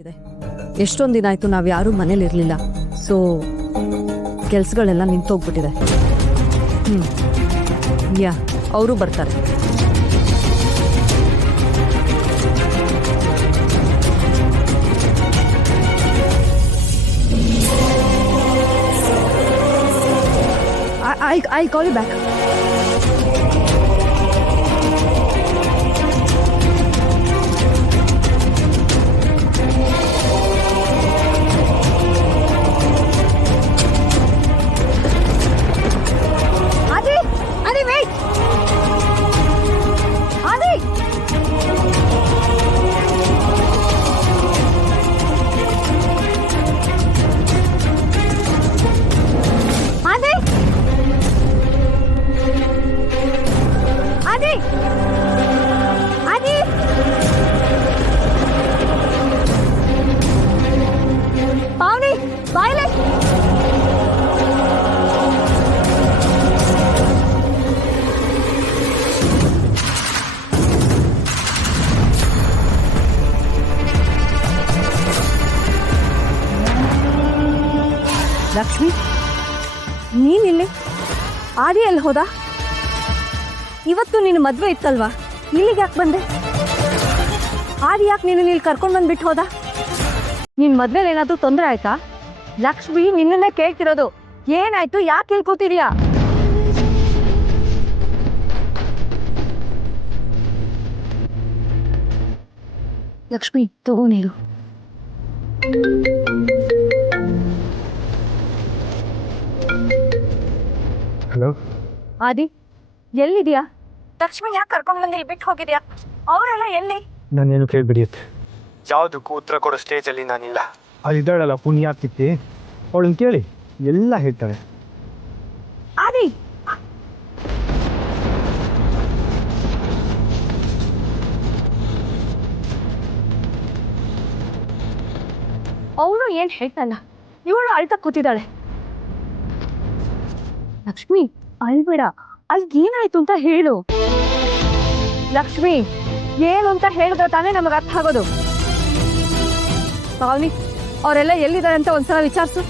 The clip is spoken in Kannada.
ಇದೆ. ಎಷ್ಟೊಂದು ದಿನ ಆಯ್ತು ನಾವು ಯಾರೂ ಮನೇಲಿ ಇರಲಿಲ್ಲ. ಸೊ ಕೆಲಸಗಳೆಲ್ಲ ನಿಂತೋಗ್ಬಿಟ್ಟಿದೆ. ಯಾ ಅವರು ಬರ್ತಾರೆ. I call you back. Adi, wait. Adi. Adi! Adi! Pavni, Violet! Lakshmi, ನೀನಿಲ್ಲಿ? ಆದಿ ಎಲ್ಲಿ ಹೋದ? ಇವತ್ತು ನಿನ್ನ ಮದುವೆ ಇತ್ತಲ್ವಾ, ಇಲ್ಲಿಗೆ ಯಾಕೆ ಬಂದೆ? ಆದಿ ಯಾಕೆ ನೀನು ಇಲ್ಲಿ ಕರ್ಕೊಂಡು ಬಂದ್ಬಿಟ್ಟು ಹೋದ? ನಿನ್ನ ಮದುವೆಲಿ ಏನಾದರೂ ತೊಂದರೆ ಆಯ್ತಾ? ಲಕ್ಷ್ಮಿ ನಿನ್ನನ್ನೇ ಕೇಳ್ತಿರೋದು, ಏನಾಯ್ತು? ಯಾಕೆ ಕೇಳ್ಕೊತಿದೀಯಾ? ಲಕ್ಷ್ಮಿ ತಗೋ ನೀರು. ಹಲೋ ಆದಿ, ಎಲ್ಲಿದ್ಯಾ? ಲಕ್ಷ್ಮಿ ಯಾಕೆ ಕರ್ಕೊಂಡು ಬಂದು ಇಲ್ಲಿ ಬಿಟ್ಟು ಹೋಗಿದ್ಯಾ? ಅವರೆಲ್ಲ ಎಲ್ಲಿ? ನಾನೇನು ಕೇಳ್ಬಿಡಿಯತ್ತೆ, ಯಾವುದಕ್ಕೂ ಉತ್ತರ ಕೊಡೋ ಸ್ಟೇಜಲ್ಲಿ ನಾನಿಲ್ಲ. ಅಲ್ಲಿದ್ದಾಳಲ್ಲ ಪುಣ್ಯಾತ್ತಿ, ಅವಳನ್ನ ಕೇಳಿ ಎಲ್ಲ ಹೇಳ್ತಾಳೆ. ಆದಿ, ಅವನು ಏನ್ ಹೇಳ್ತಾನ, ಇವಳು ಅಳ್ತಾ ಕೂತಿದ್ದಾಳೆ. ಲಕ್ಷ್ಮಿ ಅಳ್ಬೇಡ, ಅಲ್ಲಿ ಏನಾಯ್ತು ಅಂತ ಹೇಳು. ಲಕ್ಷ್ಮಿ ಏನು ಅಂತ ಹೇಳಿದ್ರೆ ತಾನೇ ನಮಗೆ ಅರ್ಥ ಆಗೋದು. ಪಾವನಿ, ಅವರೆಲ್ಲ ಎಲ್ಲಿದ್ದಾರೆ ಅಂತ ಒಂದ್ಸಲ ವಿಚಾರಿಸು.